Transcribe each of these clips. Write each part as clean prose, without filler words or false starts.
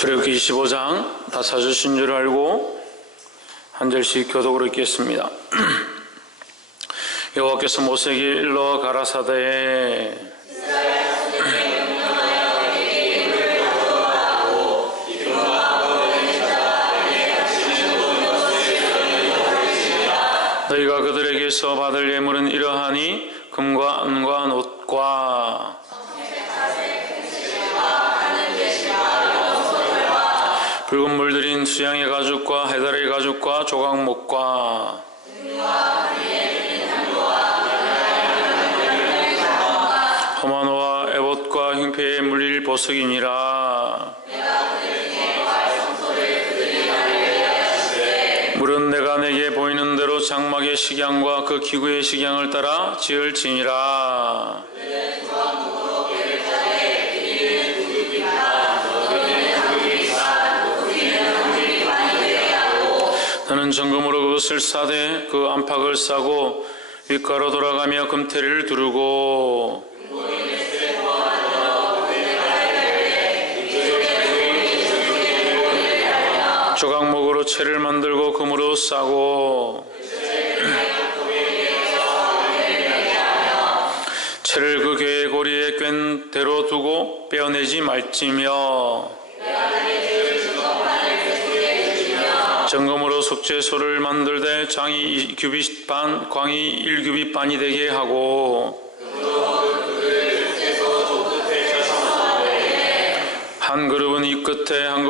출애굽기 25장 다 찾으신 줄 알고 한 절씩 교독으로 읽겠습니다. 여호와께서 모세에게 일러 가라사대 너희가 그들에게서 받을 예물은 이러하니 금과 은과 놋과 붉은 물들인 수양의 가죽과 해달의 가죽과 조각목과 호마노와 에봇과 흉패에 물릴 보석이니라. 물은 내가 내게 보이는 대로 장막의 식양과 그 기구의 식양을 따라 지을지니라. 너는 정금으로 그것을 싸되 그 안팎을 싸고 윗가로 돌아가며 금테를 두르고 조각목으로 채를 만들고 금으로 싸고 채를 그 궤의 고리에 꿰n 대로 두고 빼어내지 말지며 정금으로 속죄소를 만들되 장이 2규빗 반, 광이 1규빗 반이 되게 하고 한 그룹은 이 끝에 한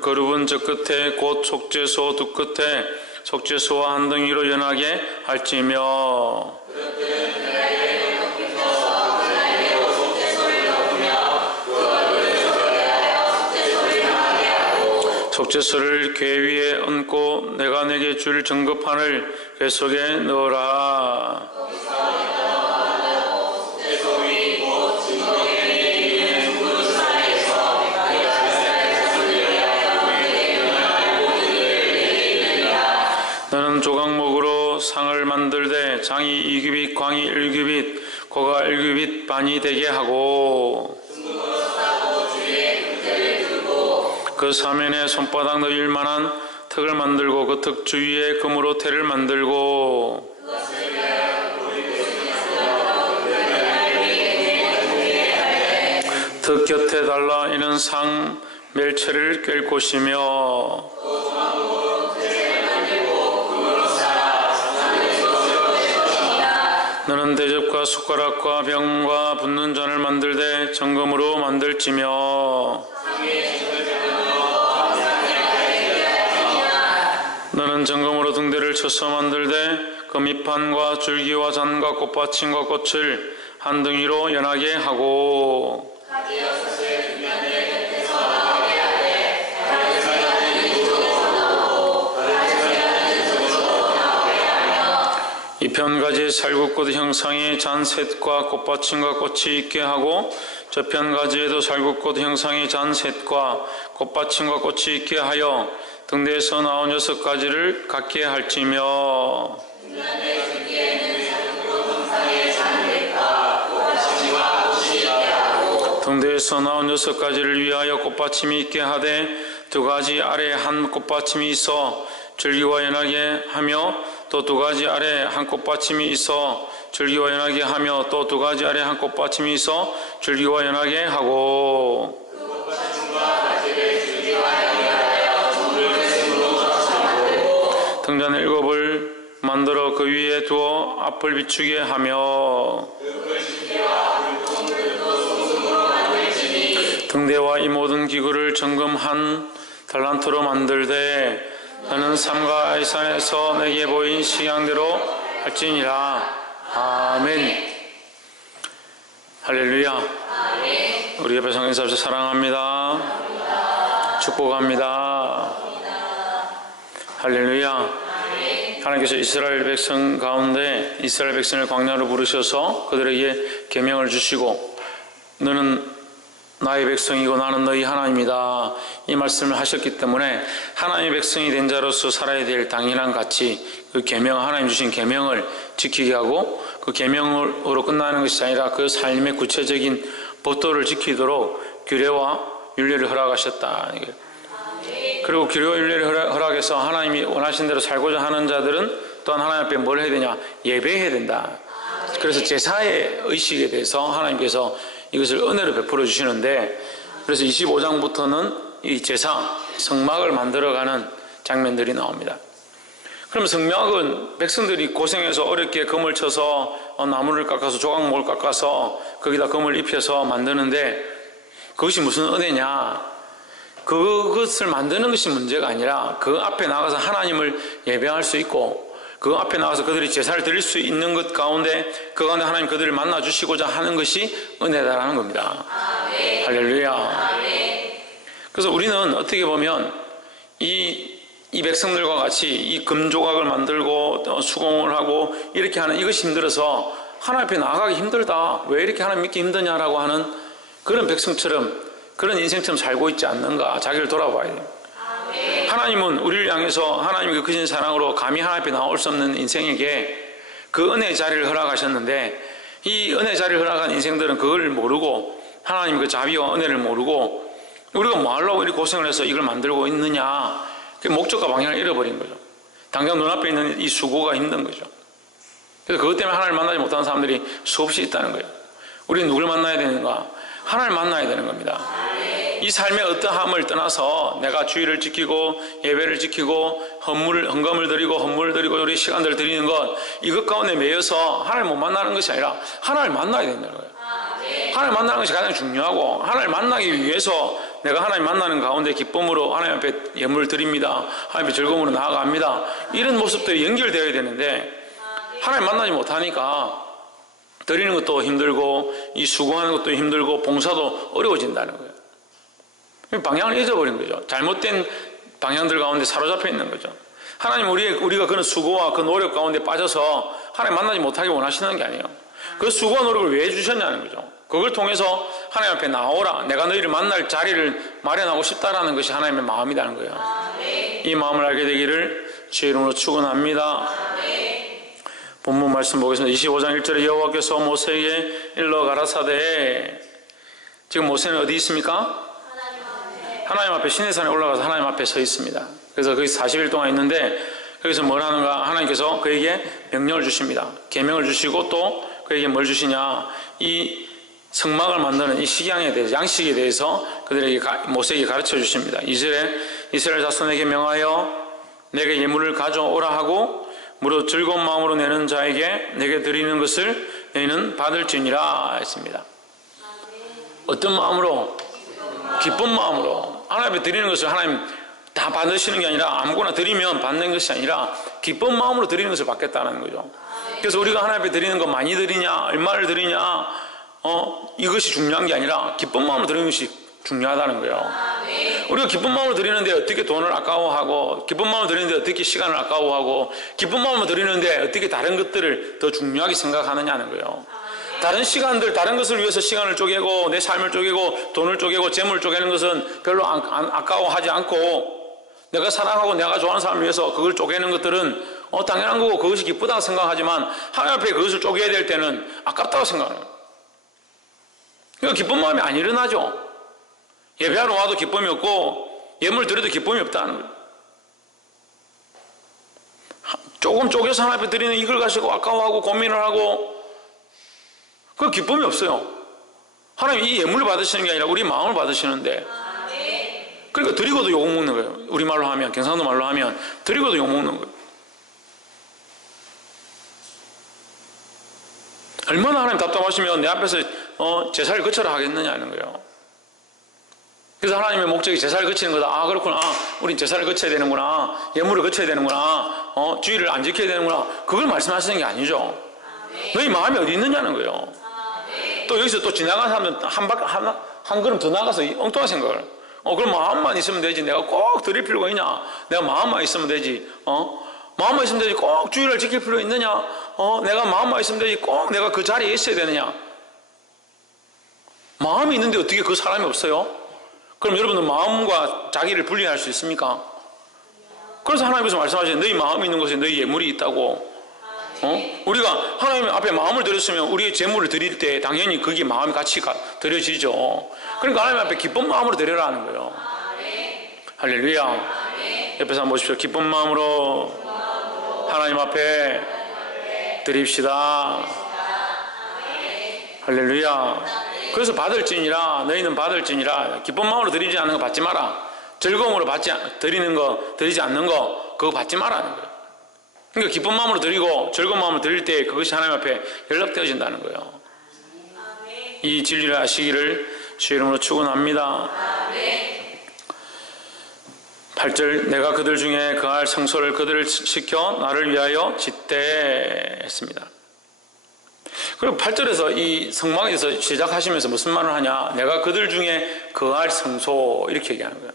그룹은 저 끝에 곧 속죄소 두 끝에 속죄소와 한 덩이로 연하게 할지며 속죄소를 궤 위에 얹고 내가 내게 줄 증거판을 궤 속에 넣어라. 너는 조각목으로 상을 만들되 장이 2규빗, 광이 1규빗, 고가 1규빗 반이 되게 하고 그 사면에 손바닥 넣을 만한 턱을 만들고 그 턱 주위에 금으로 태를 만들고 턱 곁에 달라 이는 상 멜체를 꿰 곳이며 너는 대접과 숟가락과 병과 붓는 잔을 만들되 정금으로 만들지며 너는 정금으로 등대를 쳐서 만들되 그 밑판과 줄기와 잔과 꽃받침과 꽃을 한 덩이로 연하게 하고 이 편가지의 살구꽃 형상의 잔셋과 꽃받침과 꽃이 있게 하고 저 편가지에도 살구꽃 형상의 잔셋과 꽃받침과 꽃이 있게 하여 등대에서 나온 6가지를 갖게 할지며 등대에서 나온 6가지를 위하여 꽃받침이 있게 하되 2가지 아래에 한 꽃받침이 있어 줄기와 연하게 하며 또 2가지 아래에 한 꽃받침이 있어 줄기와 연하게 하며 또 2가지 아래에 한 꽃받침이 있어 줄기와 연하게 하고 등잔 7을 만들어 그 위에 두어 앞을 비추게 하며 등대와 이 모든 기구를 정금 한 달란트로 만들되 너는 삼가 아이산에서 내게 보인 식양대로 할지니라. 아멘. 할렐루야. 우리 옆에 성인사합시다. 사랑합니다. 축복합니다. 할렐루야. 하나님께서 이스라엘 백성 가운데 이스라엘 백성을 광야로 부르셔서 그들에게 계명을 주시고 너는 나의 백성이고 나는 너희 하나님이다 이 말씀을 하셨기 때문에 하나님의 백성이 된 자로서 살아야 될 당연한 가치 그 계명 하나님 주신 계명을 지키게 하고 그 계명으로 끝나는 것이 아니라 그 삶의 구체적인 법도를 지키도록 규례와 율례를 허락하셨다. 그리고 기료윤례를 허락해서 하나님이 원하신 대로 살고자 하는 자들은 또한 하나님 앞에 뭘 해야 되냐? 예배해야 된다. 그래서 제사의 의식에 대해서 하나님께서 이것을 은혜로 베풀어 주시는데, 그래서 25장부터는 이 제사, 성막을 만들어가는 장면들이 나옵니다. 그럼 성막은 백성들이 고생해서 어렵게 금을 쳐서 나무를 깎아서 조각목을 깎아서 거기다 금을 입혀서 만드는데, 그것이 무슨 은혜냐? 그것을 만드는 것이 문제가 아니라 그 앞에 나가서 하나님을 예배할 수 있고, 그 앞에 나가서 그들이 제사를 드릴 수 있는 것 가운데 그 가운데 하나님 그들을 만나 주시고자 하는 것이 은혜다라는 겁니다. 아멘. 할렐루야. 아멘. 그래서 우리는 어떻게 보면 이 백성들과 같이 이 금조각을 만들고 수공을 하고 이렇게 하는 이것이 힘들어서 하나님 앞에 나아가기 힘들다, 왜 이렇게 하나님 믿기 힘드냐라고 하는 그런 백성처럼, 그런 인생처럼 살고 있지 않는가, 자기를 돌아봐야 돼요. 하나님은 우리를 향해서 하나님의 그 크신 사랑으로 감히 하나님 앞에 나올 수 없는 인생에게 그 은혜의 자리를 허락하셨는데, 이 은혜의 자리를 허락한 인생들은 그걸 모르고, 하나님의 그 자비와 은혜를 모르고, 우리가 뭐 하려고 이렇게 고생을 해서 이걸 만들고 있느냐, 그 목적과 방향을 잃어버린 거죠. 당장 눈앞에 있는 이 수고가 힘든 거죠. 그래서 그것 때문에 하나님을 만나지 못하는 사람들이 수없이 있다는 거예요. 우리는 누굴 만나야 되는가? 하나님을 만나야 되는 겁니다. 이 삶의 어떠함을 떠나서 내가 주의를 지키고 예배를 지키고 헌금을 드리고 헌물을 드리고 우리 시간들을 드리는 것, 이것 가운데 매여서 하나님을 못 만나는 것이 아니라 하나님을 만나야 된다는 거예요. 하나님을 만나는 것이 가장 중요하고, 하나님을 만나기 위해서 내가 하나님 만나는 가운데 기쁨으로 하나님 앞에 예물을 드립니다, 하나님 앞에 즐거움으로 나아갑니다, 이런 모습들이 연결되어야 되는데, 하나님 만나지 못하니까 드리는 것도 힘들고 이 수고하는 것도 힘들고 봉사도 어려워진다는 거예요. 방향을 잊어버린 거죠. 잘못된 방향들 가운데 사로잡혀 있는 거죠. 하나님 우리가 그런 수고와 그 노력 가운데 빠져서 하나님 만나지 못하게 원하시는 게 아니에요. 그 수고와 노력을 왜 주셨냐는 거죠. 그걸 통해서 하나님 앞에 나오라, 내가 너희를 만날 자리를 마련하고 싶다라는 것이 하나님의 마음이라는 거예요. 이 마음을 알게 되기를 주의 이름으로 축원합니다. 본문 말씀 보겠습니다. 25장 1절에 여호와께서 모세에게 일러 가라사대. 지금 모세는 어디 있습니까? 하나님 앞에 시내산에 올라가서 하나님 앞에 서 있습니다. 그래서 거기 40일 동안 있는데, 거기서 뭘 하는가? 하나님께서 그에게 명령을 주십니다. 계명을 주시고 또 그에게 뭘 주시냐? 이 성막을 만드는 이 식양에 대해서, 양식에 대해서 그들에게 모세에게 가르쳐 주십니다. 2절에 이스라엘 자손에게 명하여 내게 예물을 가져오라 하고 무릇 즐거운 마음으로 내는 자에게 내게 드리는 것을 너희는 받을지니라 했습니다. 어떤 마음으로? 기쁜 마음으로. 하나님 앞에 드리는 것을 하나님 다 받으시는 게 아니라, 아무거나 드리면 받는 것이 아니라 기쁜 마음으로 드리는 것을 받겠다는 거죠. 그래서 우리가 하나님 앞에 드리는 거 많이 드리냐, 얼마를 드리냐, 이것이 중요한 게 아니라 기쁜 마음으로 드리는 것이 중요하다는 거예요. 우리가 기쁜 마음으로 드리는데 어떻게 돈을 아까워하고, 기쁜 마음으로 드리는데 어떻게 시간을 아까워하고, 기쁜 마음으로 드리는데 어떻게 다른 것들을 더 중요하게 생각하느냐는 거예요. 다른 시간들, 다른 것을 위해서 시간을 쪼개고 내 삶을 쪼개고 돈을 쪼개고 재물을 쪼개는 것은 별로 아까워하지 않고, 내가 사랑하고 내가 좋아하는 사람을 위해서 그걸 쪼개는 것들은 당연한 거고 그것이 기쁘다고 생각하지만, 하나님 앞에 그것을 쪼개야 될 때는 아깝다고 생각하는 거예요. 그러니까 기쁜 마음이 안 일어나죠. 예배하러 와도 기쁨이 없고 예물 드려도 기쁨이 없다는 거예요. 조금 쪼개서 하나님 앞에 드리는 이걸 가지고 아까워하고 고민을 하고, 그 기쁨이 없어요. 하나님 이 예물을 받으시는 게 아니라 우리 마음을 받으시는데, 그러니까 드리고도 욕먹는 거예요. 우리말로 하면, 경상도 말로 하면 드리고도 욕먹는 거예요. 얼마나 하나님 답답하시면 내 앞에서 제사를 거쳐라 하겠느냐는 거예요. 그래서 하나님의 목적이 제사를 거치는 거다. 아, 그렇구나. 우린 제사를 거쳐야 되는구나. 예물을 거쳐야 되는구나. 주의를 안 지켜야 되는구나. 그걸 말씀하시는 게 아니죠. 너희 마음이 어디 있느냐는 거예요. 또 여기서 또 지나가는 사람은 한 걸음 더 나가서 엉뚱한 생각을, 그럼 마음만 있으면 되지, 내가 꼭 드릴 필요가 있냐? 내가 마음만 있으면 되지, 마음만 있으면 되지, 꼭 주의를 지킬 필요 있느냐? 내가 마음만 있으면 되지, 꼭 내가 그 자리에 있어야 되느냐? 마음이 있는데 어떻게 그 사람이 없어요? 그럼 여러분들 마음과 자기를 분리할 수 있습니까? 그래서 하나님께서 말씀하시는, 너희 마음이 있는 곳에 너희 예물이 있다고. 우리가 하나님 앞에 마음을 드렸으면 우리의 재물을 드릴 때 당연히 거기에 마음이 같이 드려지죠. 그러니까 하나님 앞에 기쁜 마음으로 드려라 하는 거예요. 할렐루야. 옆에서 한번 보십시오. 기쁜 마음으로 하나님 앞에 드립시다. 할렐루야. 그래서 받을지니라, 너희는 받을지니라. 기쁜 마음으로 드리지 않는 거 받지 마라. 즐거움으로 드리는 거, 드리지 않는 거, 그거 받지 마라는 거예요. 그러니까 기쁜 마음으로 드리고 즐거운 마음으로 드릴 때 그것이 하나님 앞에 연락되어진다는 거예요. 이 진리를 아시기를 주의 이름으로 축원합니다. 8절, 내가 그들 중에 거할 성소를 그들을 시켜 나를 위하여 짓되 했습니다. 그리고 8절에서 이 성막에서 시작하시면서 무슨 말을 하냐, 내가 그들 중에 거할 성소, 이렇게 얘기하는 거예요.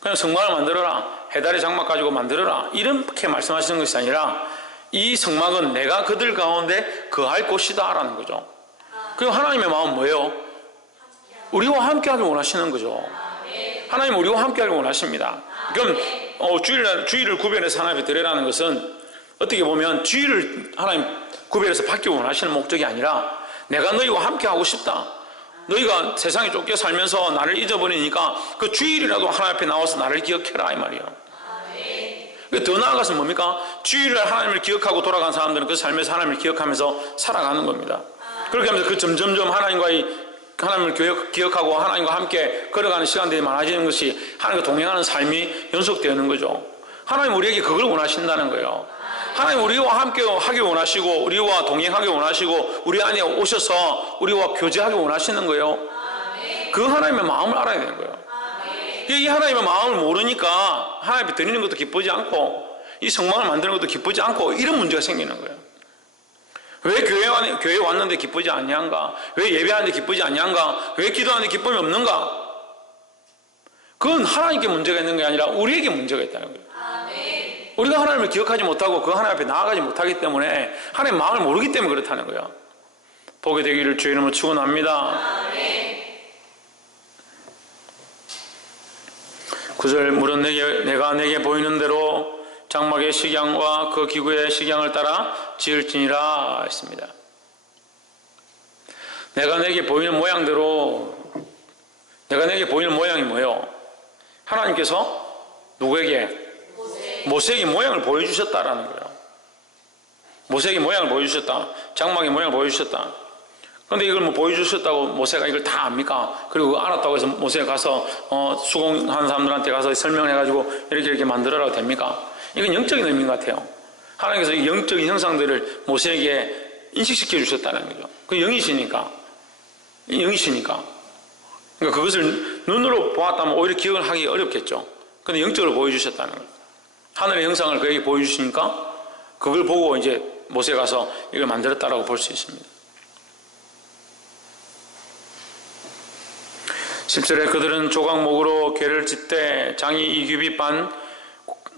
그냥 성막을 만들어라, 해달의 장막 가지고 만들어라, 이렇게 말씀하시는 것이 아니라 이 성막은 내가 그들 가운데 거할 곳이다 라는 거죠. 그리고 하나님의 마음은 뭐예요? 우리와 함께 하길 원하시는 거죠. 하나님은 우리와 함께 하길 원하십니다. 그럼 주일을 구별해서 하나님 앞에 드리라는 것은 어떻게 보면 주일을 하나님 구별해서 받기 원하시는 목적이 아니라 내가 너희와 함께 하고 싶다. 너희가 세상에 쫓겨 살면서 나를 잊어버리니까 그 주일이라도 하나님 앞에 나와서 나를 기억해라, 이 말이에요. 더 나아가서 뭡니까? 주일을 하나님을 기억하고 돌아간 사람들은 그 삶에서 하나님을 기억하면서 살아가는 겁니다. 그렇게 하면서 그 점점점 하나님을 기억하고 하나님과 함께 걸어가는 시간들이 많아지는 것이 하나님과 동행하는 삶이 연속되는 거죠. 하나님 우리에게 그걸 원하신다는 거예요. 하나님 우리와 함께 하기 원하시고 우리와 동행하기 원하시고 우리 안에 오셔서 우리와 교제하기 원하시는 거예요. 그 하나님의 마음을 알아야 되는 거예요. 이 하나님의 마음을 모르니까 하나님 앞에 드리는 것도 기쁘지 않고 이 성막을 만드는 것도 기쁘지 않고 이런 문제가 생기는 거예요. 왜 교회에 왔는데 기쁘지 않냐는가? 왜 예배하는데 기쁘지 않냐는가? 왜 기도하는데 기쁨이 없는가? 그건 하나님께 문제가 있는 게 아니라 우리에게 문제가 있다는 거예요. 우리가 하나님을 기억하지 못하고 그 하나님 앞에 나아가지 못하기 때문에 하나님의 마음을 모르기 때문에 그렇다는 거예요. 보게 되기를 주의 이름으로 축원합니다. 9절, 물은 내가 내게 보이는 대로 장막의 식양과 그 기구의 식양을 따라 지을지니라 했습니다. 내가 내게 보이는 모양대로, 내가 내게 보이는 모양이 뭐예요? 하나님께서 누구에게? 모세에게 모양을 보여주셨다라는 거예요. 모세에게 모양을 보여주셨다. 장막의 모양을 보여주셨다. 그런데 이걸 뭐 보여주셨다고 모세가 이걸 다 압니까? 그리고 알았다고 해서 모세가 가서 수공하는 사람들한테 가서 설명해가지고 이렇게 만들어라고 됩니까? 이건 영적인 의미인 것 같아요. 하나님께서 이 영적인 형상들을 모세에게 인식시켜 주셨다는 거죠. 그 영이시니까. 영이시니까. 그러니까 그것을 눈으로 보았다면 오히려 기억을 하기 어렵겠죠. 그런데 영적으로 보여주셨다는 거예요. 하늘의 형상을 그에게 보여주시니까 그걸 보고 이제 모세가 가서 이걸 만들었다라고 볼 수 있습니다. 10절에 그들은 조각목으로 궤를 짓되 장이 2규빗 반,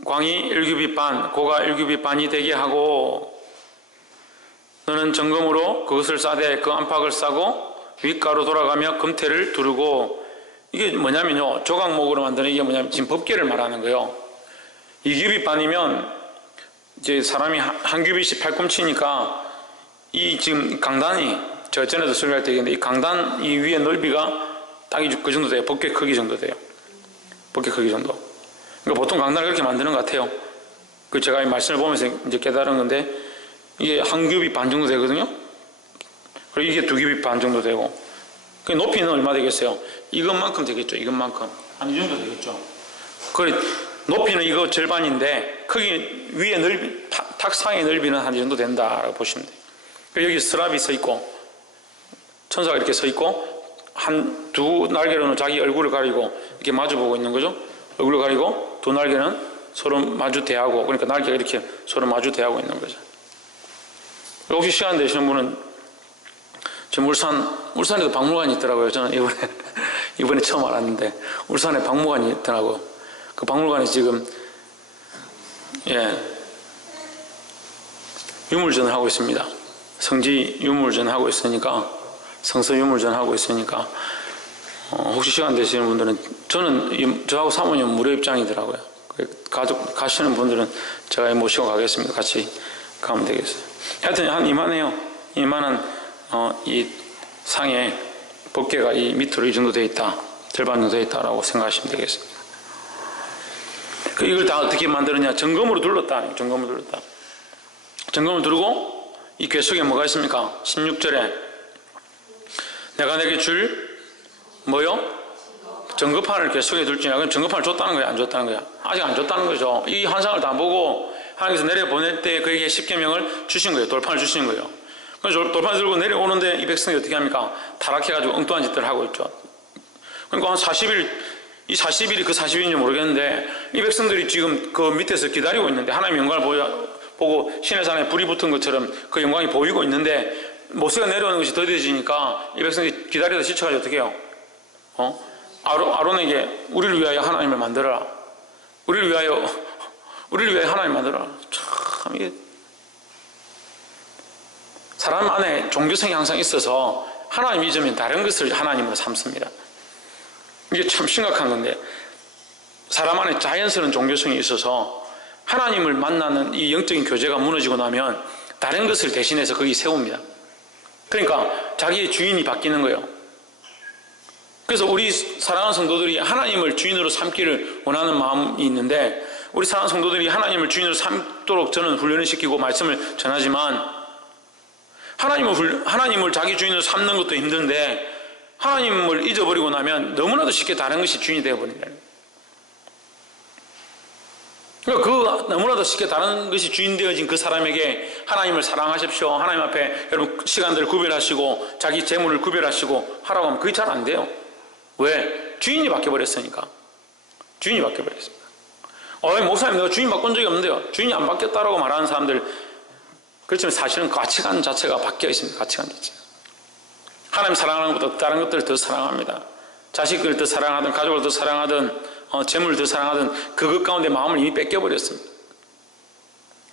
광이 1규빗 반, 고가 1규빗 반이 되게 하고 너는 정금으로 그것을 싸되 그 안팎을 싸고 윗가로 돌아가며 금태를 두르고, 이게 뭐냐면요, 조각목으로 만드는 이게 뭐냐면 지금 법궤를 말하는 거예요. 2규빗 반이면 이제 사람이 한 규빗이 팔꿈치니까 이 지금 강단이, 제가 전에도 설명할 때 얘기했는데 이 강단 이 위에 넓이가 딱 그 정도 돼요. 법궤 크기 정도 돼요. 법궤 크기 정도. 그러니까 보통 강단을 그렇게 만드는 것 같아요. 그 제가 이 말씀을 보면서 이제 깨달은 건데 이게 한 규빗 반 정도 되거든요. 그리고 이게 2규빗 반 정도 되고. 그 높이는 얼마 되겠어요? 이것만큼 되겠죠. 이것만큼. 한 이 정도 되겠죠. 그래 높이는 이거 절반인데 크기 위에 넓이, 탁상의 넓이는 한 이 정도 된다라고 보시면 돼요. 그리고 여기 스랍이 서 있고 천사가 이렇게 서 있고 두 날개로는 자기 얼굴을 가리고 이렇게 마주보고 있는 거죠. 얼굴을 가리고 두 날개는 서로 마주 대하고, 그러니까 날개가 이렇게 서로 마주 대하고 있는 거죠. 혹시 시간 되시는 분은 지금 울산에도 박물관이 있더라고요. 저는 이번에 처음 알았는데 울산에 박물관이 있더라고요. 그 박물관이 지금 유물전을 하고 있습니다. 성지 유물전 하고 있으니까, 성서 유물전 하고 있으니까 혹시 시간 되시는 분들은, 저하고 사모님 무료 입장이더라고요. 가족 가시는 분들은 제가 모시고 가겠습니다. 같이 가면 되겠어요. 하여튼 한 이만해요. 이만한 이 상에 법궤가 이 밑으로 이 정도 되어 있다, 절반 정도 되어 있다라고 생각하시면 되겠습니다. 이걸 다 어떻게 만들었냐? 점검으로 둘렀다. 점검으로 둘렀다. 점검을 두르고 이 궤 속에 뭐가 있습니까? 16절에 내가 내게 줄 뭐요? 증거판을 궤 속에 둘지냐? 그럼 증거판을 줬다는 거야? 안 줬다는 거야? 아직 안 줬다는 거죠. 이 환상을 다 보고 하나님께서 내려보낼 때 그에게 십계명을 주신 거예요. 돌판을 주신 거예요. 그래서 돌판을 들고 내려오는데 이 백성이 어떻게 합니까? 타락해가지고 엉뚱한 짓들을 하고 있죠. 그러니까 한 40일, 이 40일이 그 40일인지 모르겠는데 이 백성들이 지금 그 밑에서 기다리고 있는데 하나님의 영광을 보고 신의 산에 불이 붙은 것처럼 그 영광이 보이고 있는데 모세가 내려오는 것이 더뎌지니까 이 백성이 기다리다 지쳐가지고 어떻게 해요? 아론에게 우리를 위하여 하나님을 만들어라. 우리를 위하여 하나님 만들어라. 참 이게 사람 안에 종교성이 항상 있어서 하나님 잊으면 다른 것을 하나님으로 삼습니다. 이게 참 심각한 건데 사람 안에 자연스러운 종교성이 있어서 하나님을 만나는 이 영적인 교제가 무너지고 나면 다른 것을 대신해서 거기 세웁니다. 그러니까 자기의 주인이 바뀌는 거예요. 그래서 우리 사랑하는 성도들이 하나님을 주인으로 삼기를 원하는 마음이 있는데 우리 사랑하는 성도들이 하나님을 주인으로 삼도록 저는 훈련을 시키고 말씀을 전하지만 하나님을 자기 주인으로 삼는 것도 힘든데 하나님을 잊어버리고 나면 너무나도 쉽게 다른 것이 주인이 되어버린다. 그러니까 너무나도 쉽게 다른 것이 주인 되어진 그 사람에게 하나님을 사랑하십시오. 하나님 앞에 여러분 시간들을 구별하시고 자기 재물을 구별하시고 하라고 하면 그게 잘 안 돼요. 왜? 주인이 바뀌어버렸으니까. 주인이 바뀌어버렸습니다. 목사님 내가 주인 바꾼 적이 없는데요. 주인이 안 바뀌었다라고 말하는 사람들 그렇지만 사실은 가치관 자체가 바뀌어 있습니다. 가치관 자체가. 하나님 사랑하는 것보다 다른 것들을 더 사랑합니다. 자식을 더 사랑하든 가족을 더 사랑하든 재물을 더 사랑하든 그것 가운데 마음을 이미 뺏겨버렸습니다.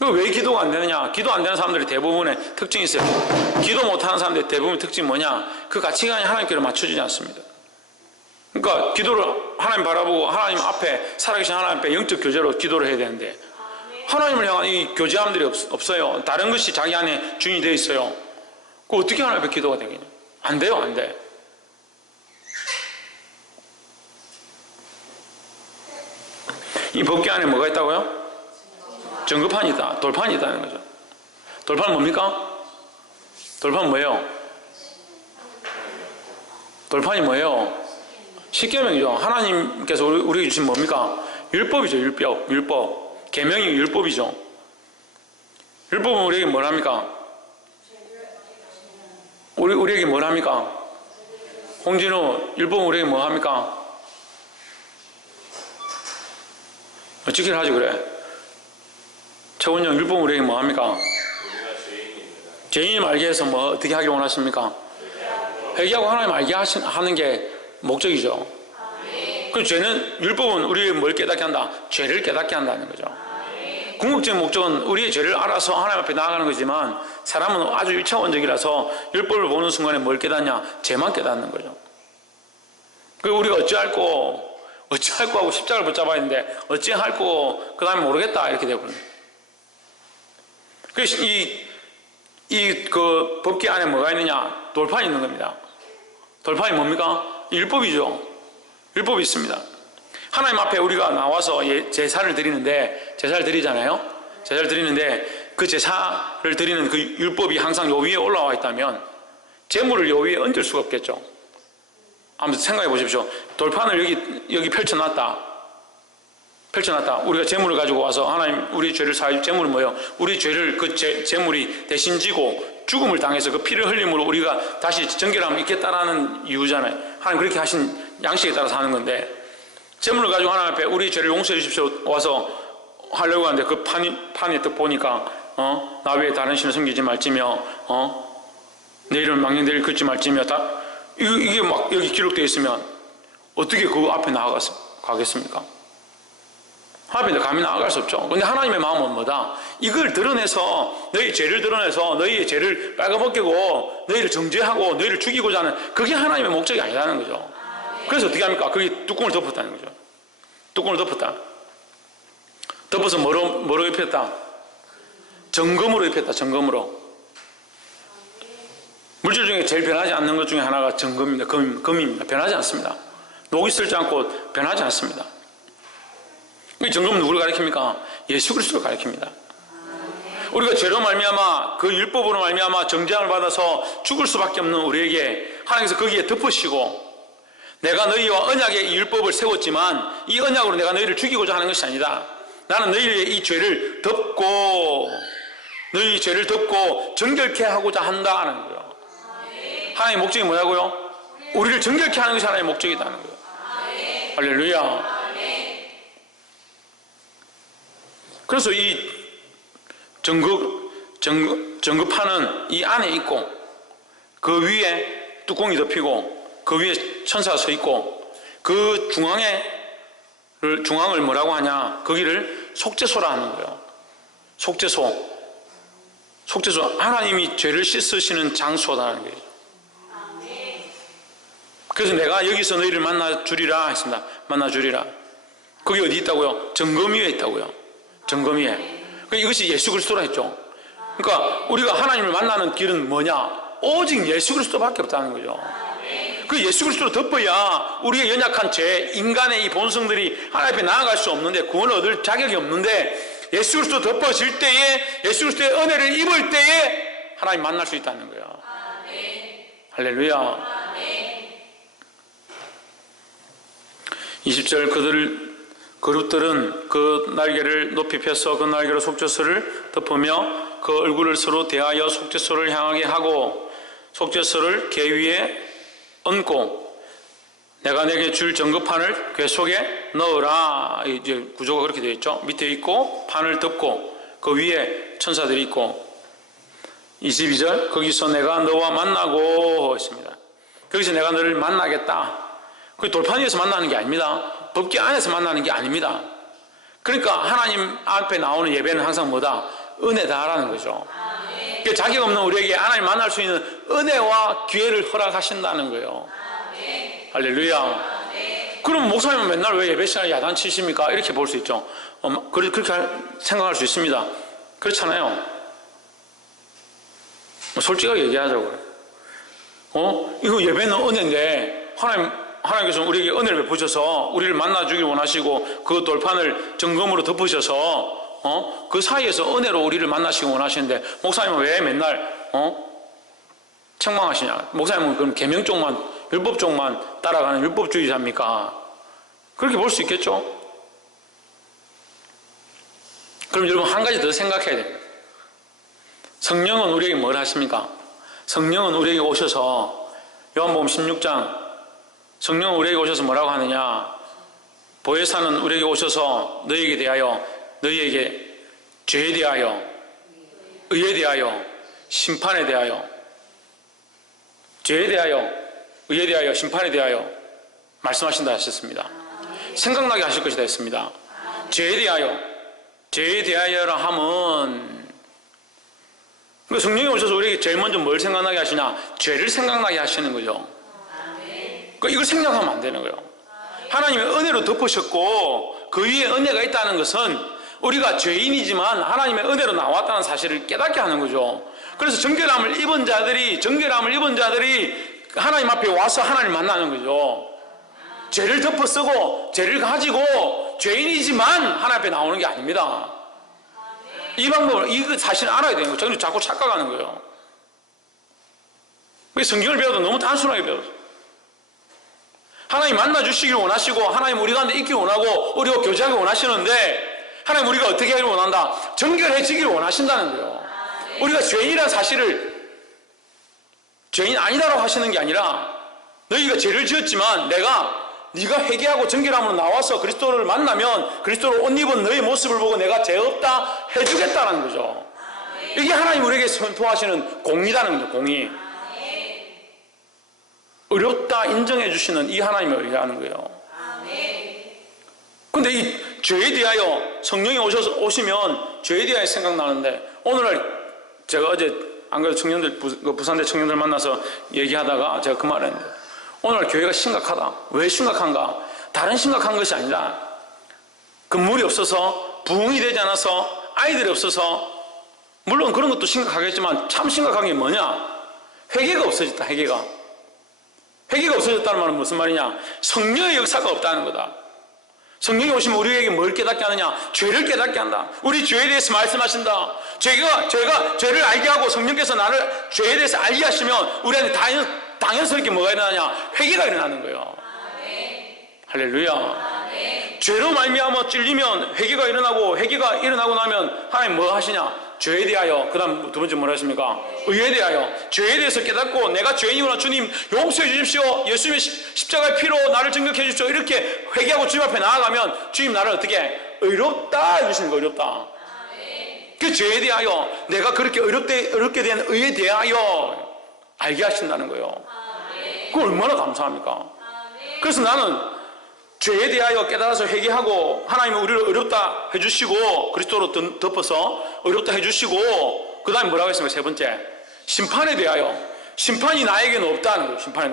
왜 기도가 안 되느냐? 기도 안 되는 사람들이 대부분의 특징이 있어요. 기도 못하는 사람들의 대부분의 특징이 뭐냐? 그 가치관이 하나님께로 맞춰지지 않습니다. 그러니까 기도를 하나님 바라보고 하나님 앞에 살아계신 하나님 앞에 영적 교제로 기도를 해야 되는데 하나님을 향한 이 교제함들이 없어요. 다른 것이 자기 안에 주인이 되어 있어요. 그 어떻게 하나님 앞에 기도가 되겠냐? 안 돼요, 안 돼. 이 법궤 안에 뭐가 있다고요? 증거판이 있다. 돌판이 있다는 거죠. 돌판은 뭡니까? 돌판은 뭐예요? 돌판이 뭐예요? 십계명이죠. 하나님께서 우리에게 주신 뭡니까? 율법이죠. 율법. 계명이 율법이죠. 율법은 우리에게 뭘 합니까? 우리에게 뭘 합니까? 홍진우, 율법은 우리에게 뭐 합니까? 지키라 하지 그래. 최원영, 율법은 우리에게 뭐 합니까? 죄인이 알게 해서 뭐 어떻게 하기를 원하십니까? 회개하고 하나님 알게 하는 게 목적이죠. 그 죄는, 율법은 우리의 뭘 깨닫게 한다? 죄를 깨닫게 한다는 거죠. 궁극적인 목적은 우리의 죄를 알아서 하나님 앞에 나아가는 거지만 사람은 아주 1차원적이라서 율법을 보는 순간에 뭘 깨닫냐? 죄만 깨닫는 거죠. 그 우리가 어찌할 거 하고 십자가를 붙잡아야 하는데 어찌할 거 그 다음에 모르겠다 이렇게 되거든요. 그래서 그 법궤 안에 뭐가 있느냐? 돌판이 있는 겁니다. 돌판이 뭡니까? 율법이죠. 율법이 있습니다. 하나님 앞에 우리가 나와서 제사를 드리는데, 제사를 드리잖아요? 제사를 드리는데, 그 제사를 드리는 그 율법이 항상 요 위에 올라와 있다면, 재물을 요 위에 얹을 수가 없겠죠. 한번 생각해 보십시오. 돌판을 여기 펼쳐놨다. 우리가 재물을 가지고 와서, 하나님, 우리 죄를 사해 재물은 뭐예요? 우리 죄를 그 재물이 대신 지고, 죽음을 당해서 그 피를 흘림으로 우리가 다시 정결함을 있겠다라는 이유잖아요. 하나님 그렇게 하신 양식에 따라서 하는 건데, 재물을 가지고 하나님 앞에 우리 죄를 용서해 주십시오 와서 하려고 하는데 그 판에 딱 보니까 나 외에 다른 신을 섬기지 말지며 내 이름을 망령되이 걷지 말지며 이게 막 여기 기록되어 있으면 어떻게 그 앞에 나아가겠습니까? 하나님 앞에 감히 나아갈 수 없죠. 근데 하나님의 마음은 뭐다? 이걸 드러내서 너희 죄를 드러내서 너희의 죄를 빨아벗기고 너희를 정죄하고 너희를 죽이고자 하는 그게 하나님의 목적이 아니라는 거죠. 그래서 어떻게 합니까? 거기 뚜껑을 덮었다는 거죠. 뚜껑을 덮었다. 덮어서 뭐로 입혔다? 점검으로 입혔다. 점검으로. 물질 중에 제일 변하지 않는 것 중에 하나가 점검입니다. 금입니다. 변하지 않습니다. 녹이 슬지 않고 변하지 않습니다. 이 정금은 누구를 가리킵니까? 예수 그리스도를 가리킵니다. 우리가 죄로 말미암아 그 율법으로 말미암아 정죄함을 받아서 죽을 수밖에 없는 우리에게 하나님께서 거기에 덮으시고, 내가 너희와 언약의 이 율법을 세웠지만 이 언약으로 내가 너희를 죽이고자 하는 것이 아니다. 나는 너희의 이 죄를 덮고, 너희 죄를 덮고 정결케 하고자 한다는 거예요. 하나님의 목적이 뭐냐고요? 우리를 정결케 하는 것이 하나님의 목적이라는 거예요. 할렐루야. 그래서 이 정급판은 이 안에 있고, 그 위에 뚜껑이 덮이고, 그 위에 천사가 서 있고, 그 중앙을 뭐라고 하냐? 거기를 속죄소라 하는 거예요. 속죄소. 하나님이 죄를 씻으시는 장소라는 거예요. 그래서 내가 여기서 너희를 만나주리라 했습니다. 만나주리라. 거기 어디 있다고요? 정금 위에 있다고요. 정금 위에. 이것이 예수 그리스도라 했죠. 그러니까 우리가 하나님을 만나는 길은 뭐냐? 오직 예수 그리스도밖에 없다는 거죠. 그 예수 그리스도로 덮어야 우리의 연약한 죄, 인간의 이 본성들이 하나님 앞에 나아갈 수 없는데, 구원을 얻을 자격이 없는데, 예수 그리스도 덮어질 때에, 예수 그리스도의 은혜를 입을 때에 하나님 만날 수 있다는 거예요. 할렐루야. 20절 그룹들은 그 날개를 높이 펴서 그 날개로 속죄소를 덮으며 그 얼굴을 서로 대하여 속죄소를 향하게 하고, 속죄소를 궤 위에 얹고 내가 내게 줄 정금판을 궤 속에 넣으라. 이제 구조가 그렇게 되어 있죠. 밑에 있고 판을 덮고 그 위에 천사들이 있고. 22절 거기서 내가 너와 만나고 했습니다. 거기서 내가 너를 만나겠다. 그 돌판 위에서 만나는 게 아닙니다. 법궤 안에서 만나는 게 아닙니다. 그러니까 하나님 앞에 나오는 예배는 항상 뭐다? 은혜다라는 거죠. 그러니까 자격 없는 우리에게 하나님 만날 수 있는 은혜와 기회를 허락하신다는 거예요. 할렐루야. 그럼 목사님은 맨날 왜 예배 시간에 야단치십니까? 이렇게 볼 수 있죠. 그렇게 생각할 수 있습니다. 그렇잖아요. 솔직하게 얘기하자고요. 이거 예배는 은혜인데 하나님께서 우리에게 은혜를 베푸셔서 우리를 만나주길 원하시고, 그 돌판을 정금으로 덮으셔서 그 사이에서 은혜로 우리를 만나시기 원하시는데, 목사님은 왜 맨날 책망하시냐? 목사님은 그럼 계명 쪽만, 율법 쪽만 따라가는 율법주의자입니까? 그렇게 볼 수 있겠죠? 그럼 여러분 한 가지 더 생각해야 됩니다. 성령은 우리에게 뭘 하십니까? 성령은 우리에게 오셔서, 요한복음 16장 성령은 우리에게 오셔서 뭐라고 하느냐? 보혜사는 우리에게 오셔서 너희에게 대하여, 너희에게 죄에 대하여, 의에 대하여, 심판에 대하여, 죄에 대하여, 의에 대하여, 심판에 대하여 말씀하신다 하셨습니다. 생각나게 하실 것이다 했습니다. 죄에 대하여라 함은, 그러니까 성령이 오셔서 우리에게 제일 먼저 뭘 생각나게 하시냐? 죄를 생각나게 하시는 거죠. 그러니까 이걸 생각하면 안 되는 거예요. 하나님의 은혜로 덮으셨고 그 위에 은혜가 있다는 것은 우리가 죄인이지만 하나님의 은혜로 나왔다는 사실을 깨닫게 하는 거죠. 그래서 정결함을 입은 자들이 하나님 앞에 와서 하나님을 만나는 거죠. 죄를 덮어 쓰고 죄를 가지고 죄인이지만 하나님 앞에 나오는 게 아닙니다. 이 방법을, 이 사실을 알아야 되는 거죠. 저는 자꾸 착각하는 거예요. 성경을 배워도 너무 단순하게 배웠어요. 하나님 만나주시길 원하시고, 하나님 우리 가운데 있길 원하고, 우리가 교제하길 원하시는데, 하나님 우리가 어떻게 하기를 원한다? 정결해지기를 원하신다는 거예요. 우리가 죄인이라는 사실을, 죄인 아니다라고 하시는 게 아니라, 너희가 죄를 지었지만 네가 회개하고 정결함으로 나와서 그리스도를 만나면 그리스도를 옷 입은 너의 모습을 보고 내가 죄 없다 해주겠다는 거죠. 이게 하나님 우리에게 선포하시는 공의라는 거죠. 공의. 어렵다 인정해 주시는 이 하나님을 의뢰하는 거예요. 그런데 이 죄에 대하여 성령이 오시면 죄에 대하여 생각나는데, 오늘날 제가 어제 안 그래도 청년들, 부산대 청년들 만나서 얘기하다가 제가 그 말을 했는데, 오늘날 교회가 심각하다. 왜 심각한가? 다른 심각한 것이 아니라 건물이 없어서, 부흥이 되지 않아서, 아이들이 없어서, 물론 그런 것도 심각하겠지만 참 심각한 게 뭐냐? 회개가 없어졌다. 회개가 없어졌다는 말은 무슨 말이냐? 성령의 역사가 없다는 거다. 성령이 오시면 우리에게 뭘 깨닫게 하느냐? 죄를 깨닫게 한다. 우리 죄에 대해서 말씀하신다. 죄를 알게 하고 성령께서 나를 죄에 대해서 알게 하시면 우리한테 당연스럽게 뭐가 일어나냐? 회개가 일어나는 거예요. 할렐루야. 죄로 말미암아 찔리면 회개가 일어나고, 회개가 일어나고 나면 하나님 뭐 하시냐? 죄에 대하여, 그 다음 두 번째 뭐라 하십니까? 의에 대하여. 죄에 대해서 깨닫고, 내가 죄인이구나, 주님 용서해 주십시오, 예수님의 십자가의 피로 나를 증거해 주십시오, 이렇게 회개하고 주님 앞에 나아가면 주님 나를 어떻게? 의롭다 해주시는 거예요. 의롭다. 그 죄에 대하여, 내가 그렇게 어렵게 된 의에 대하여 알게 하신다는 거예요. 그거 얼마나 감사합니까? 그래서 나는 죄에 대하여 깨달아서 회개하고, 하나님은 우리를 어렵다 해주시고, 그리스도로 덮어서 어렵다 해주시고, 그 다음에 뭐라고 했습니까? 세 번째, 심판에 대하여. 심판이 나에게는 없다는 거예요. 심판이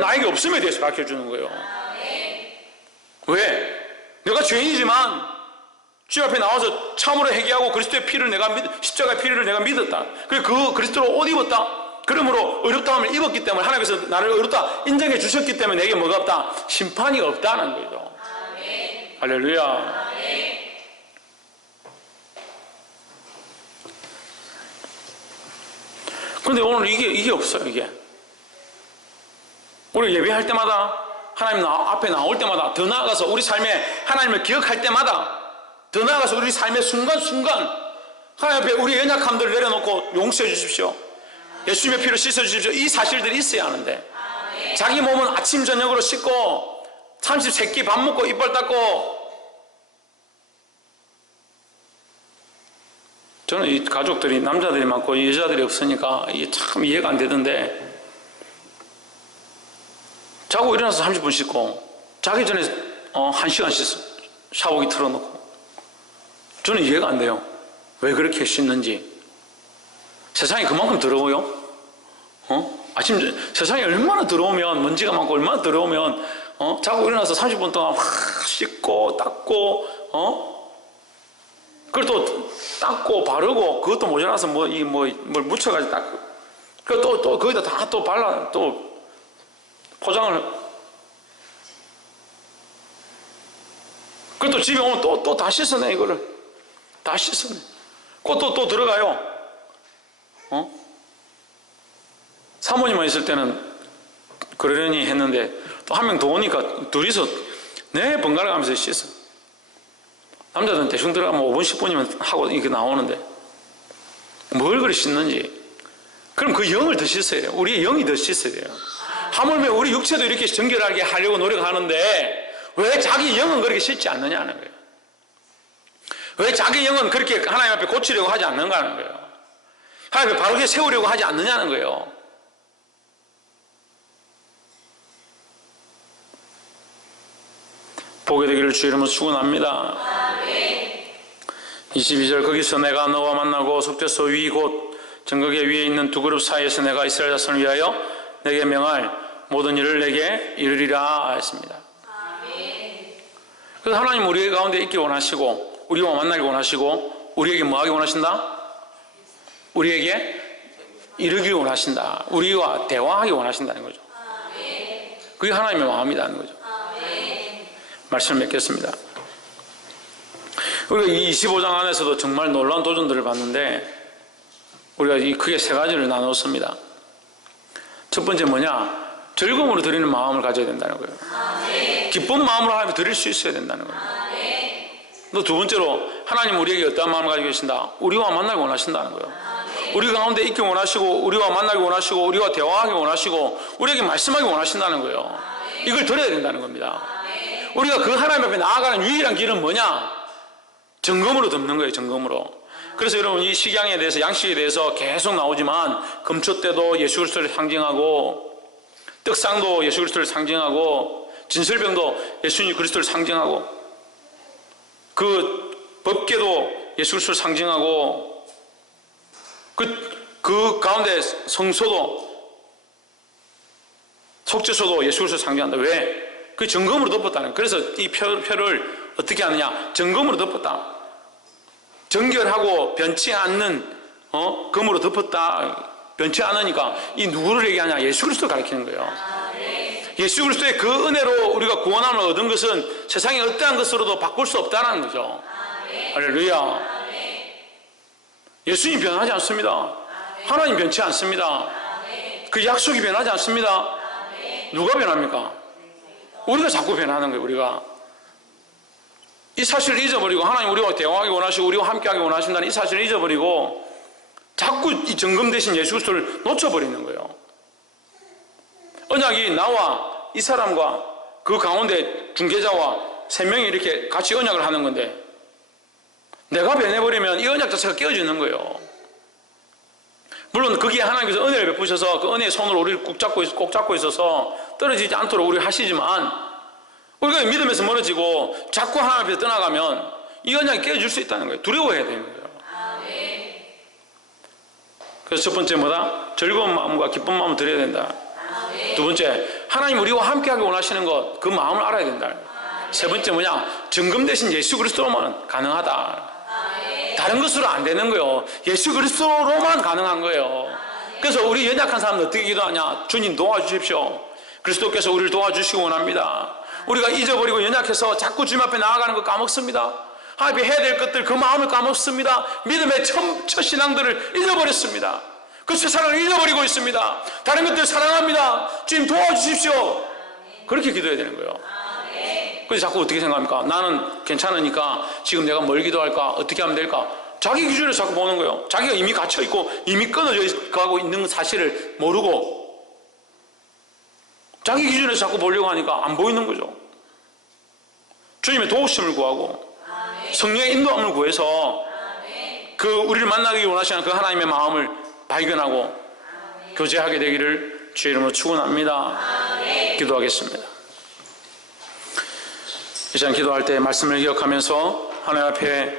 나에게 없음에 대해서 가르쳐주는 거예요. 왜? 내가 죄인이지만 주님 앞에 나와서 참으로 회개하고 그리스도의 피를 십자가의 피를 내가 믿었다. 그리고 그 그리스도로 옷 입었다. 그러므로 어렵다함을 입었기 때문에 하나님께서 나를 어렵다 인정해 주셨기 때문에 내게 뭐가 없다? 심판이 없다는 거죠. 아멘. 할렐루야. 아멘. 그런데 오늘 이게 없어요. 이게 우리 예배할 때마다, 하나님 앞에 나올 때마다, 더 나아가서 우리 삶에 하나님을 기억할 때마다, 더 나아가서 우리 삶의 순간순간 하나님 앞에 우리의 연약함들을 내려놓고 용서해 주십시오, 예수님의 피로 씻어주십시오, 이 사실들이 있어야 하는데, 자기 몸은 아침 저녁으로 씻고 33끼 밥 먹고 이빨 닦고. 저는 이 가족들이 남자들이 많고 여자들이 없으니까 이게 참 이해가 안 되던데, 자고 일어나서 30분 씻고 자기 전에 1시간 씻어, 샤워기 틀어놓고. 저는 이해가 안 돼요. 왜 그렇게 씻는지. 세상이 그만큼 더러워요? 세상이 얼마나 더러우면, 먼지가 많고 얼마나 더러우면, 자고 일어나서 30분 동안 막 씻고 닦고, 그걸 또 닦고 바르고, 그것도 모자라서 뭘 묻혀가지고 닦고, 또 거기다 다 또 발라, 또 포장을, 그것도 집에 오면 또 다 씻어내, 이거를. 다 씻어내. 또 들어가요. 사모님만 있을 때는 그러려니 했는데, 또 한 명 더 오니까 둘이서 번갈아 가면서 씻어. 남자들은 대충 들어가면 5분 10분이면 하고 이렇게 나오는데, 뭘 그리 씻는지. 그럼 그 영을 더 씻어야 돼요. 우리의 영이 더 씻어야 돼요. 하물며 우리 육체도 이렇게 정결하게 하려고 노력하는데 왜 자기 영은 그렇게 씻지 않느냐는 거예요. 왜 자기 영은 그렇게 하나님 앞에 고치려고 하지 않는가 하는 거예요. 하나님 앞에 바르게 세우려고 하지 않느냐는 거예요. 보게 되기를 주 이름으로 축원합니다. 22절, 거기서 내가 너와 만나고 속죄소 위 곧 정극의 위에 있는 두 그룹 사이에서 내가 이스라엘 자손을 위하여 내게 명할 모든 일을 내게 이르리라 했습니다. 그래서 하나님 우리 가운데 있기 원하시고, 우리와 만나기 원하시고, 우리에게 뭐 하기 원하신다? 우리에게 이르기 원하신다. 우리와 대화하기 원하신다는 거죠. 그게 하나님의 마음이라는 거죠. 말씀을 맺겠습니다. 우리가 이 25장 안에서도 정말 놀라운 도전들을 봤는데, 우리가 크게 세 가지를 나눴습니다. 첫 번째 뭐냐? 즐거움으로 드리는 마음을 가져야 된다는 거예요. 기쁜 마음으로 하나님께 드릴 수 있어야 된다는 거예요. 또 두 번째로, 하나님 우리에게 어떠한 마음을 가지고 계신다? 우리와 만나기 원하신다는 거예요. 우리 가운데 있기 원하시고, 우리와 만나기 원하시고, 우리와 대화하기 원하시고, 우리에게 말씀하기 원하신다는 거예요. 이걸 들어야 된다는 겁니다. 우리가 그 하나님 앞에 나아가는 유일한 길은 뭐냐? 점검으로 덮는 거예요. 점검으로. 그래서 여러분, 이 식양에 대해서, 양식에 대해서 계속 나오지만, 금초 때도 예수 그리스도를 상징하고, 떡상도 예수 그리스도를 상징하고, 진설병도 예수 그리스도를 상징하고, 그 법궤도 예수 그리스도를 상징하고, 그 가운데 성소도, 속죄소도 예수 그리스도를 상징한다. 왜? 그 점검으로 덮었다는 거예요. 그래서 이 표를 어떻게 하느냐? 점검으로 덮었다. 정결하고 변치 않는 금으로 덮었다. 변치 않으니까 이 누구를 얘기하냐? 예수 그리스도를 가리키는 거예요. 예수 그리스도의 그 은혜로 우리가 구원함을 얻은 것은 세상의 어떠한 것으로도 바꿀 수 없다는 거죠. 할렐루야. 예수님 변하지 않습니다. 하나님 변치 않습니다. 그 약속이 변하지 않습니다. 누가 변합니까? 우리가 자꾸 변하는 거예요. 우리가 이 사실을 잊어버리고, 하나님 우리와 대화하기 원하시고 우리와 함께하기 원하신다는 이 사실을 잊어버리고 자꾸 이 정금 대신 예수 그리스도를 놓쳐버리는 거예요. 언약이 나와 이 사람과 그 가운데 중개자와 세 명이 이렇게 같이 언약을 하는 건데, 내가 변해버리면 이 언약 자체가 깨어지는 거예요. 물론 거기에 하나님께서 은혜를 베푸셔서 그 은혜의 손으로 우리를 꼭 잡고 있어서 떨어지지 않도록 우리를 하시지만, 우리가 믿음에서 멀어지고 자꾸 하나님 앞에서 떠나가면 이 언약이 깨어질 수 있다는 거예요. 두려워해야 되는 거예요. 그래서 첫 번째 뭐다? 즐거운 마음과 기쁜 마음을 드려야 된다. 두 번째, 하나님 우리와 함께하기 원하시는 것, 그 마음을 알아야 된다. 세 번째 뭐냐? 정금 대신 예수 그리스도로만 가능하다. 다른 것으로 안 되는 거예요. 예수 그리스도로만 가능한 거예요. 그래서 우리 연약한 사람은 어떻게 기도하냐? 주님 도와주십시오. 그리스도께서 우리를 도와주시기 원합니다. 우리가 잊어버리고 연약해서 자꾸 주님 앞에 나아가는 거 까먹습니다. 하나님 해야 될 것들, 그 마음을 까먹습니다. 믿음의 첫 신앙들을 잊어버렸습니다. 그 세상을 잊어버리고 있습니다. 다른 것들 사랑합니다. 주님 도와주십시오. 그렇게 기도해야 되는 거예요. 그래서 자꾸 어떻게 생각합니까? 나는 괜찮으니까 지금 내가 뭘 기도할까? 어떻게 하면 될까? 자기 기준에서 자꾸 보는 거예요. 자기가 이미 갇혀있고 이미 끊어져 가고 있는 사실을 모르고 자기 기준에서 자꾸 보려고 하니까 안 보이는 거죠. 주님의 도우심을 구하고 성령의 인도함을 구해서 그 우리를 만나기 원하시는 그 하나님의 마음을 발견하고 교제하게 되기를 주의 이름으로 축원합니다. 기도하겠습니다. 이 시간 기도할 때 말씀을 기억하면서 하나님 앞에